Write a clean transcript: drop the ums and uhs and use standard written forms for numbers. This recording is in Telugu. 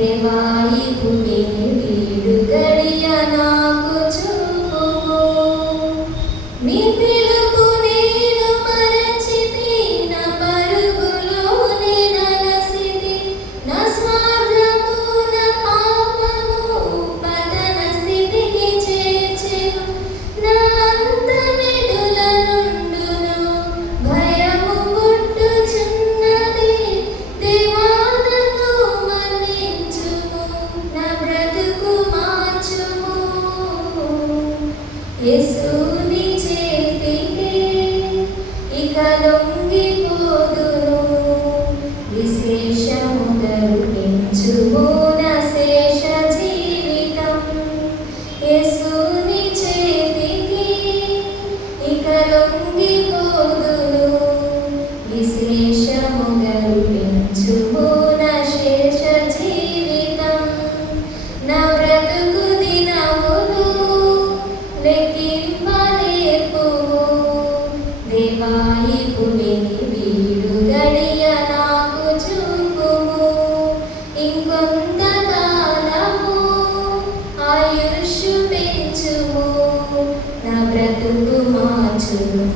దేవాయి భూమిని వీడు గడియ నాకు చూపుము. మీ పిలుపు నేను మరచితి, నా పరుగులోనే నలసితి. నా స్వార్థము నా పాపము పతన స్థితికి చేర్చెను. నా అంతమెడుల నుండును భయము పుట్టుచున్నది. దేవా నన్ను మన్నించుము, నా బ్రతుకు మార్చుము. యేసుని చేతికే ఇక లొంగిపోదును. విశేషముగా రూపించుము నా శేష జీవితం. యేసుని చేతికి ఇక లొంగిపోదును. విశేషముగా రూపించుము నా శేష జీవితం. నా బ్రతుకు దినములు లెక్కింపనేర్పుము. దేవాయి భూమిని వీడు గడియ నాకు చూపుము. ఇంకొంతకాలము ఆయుష్షు పెంచుము. నా బ్రతుకు మార్చును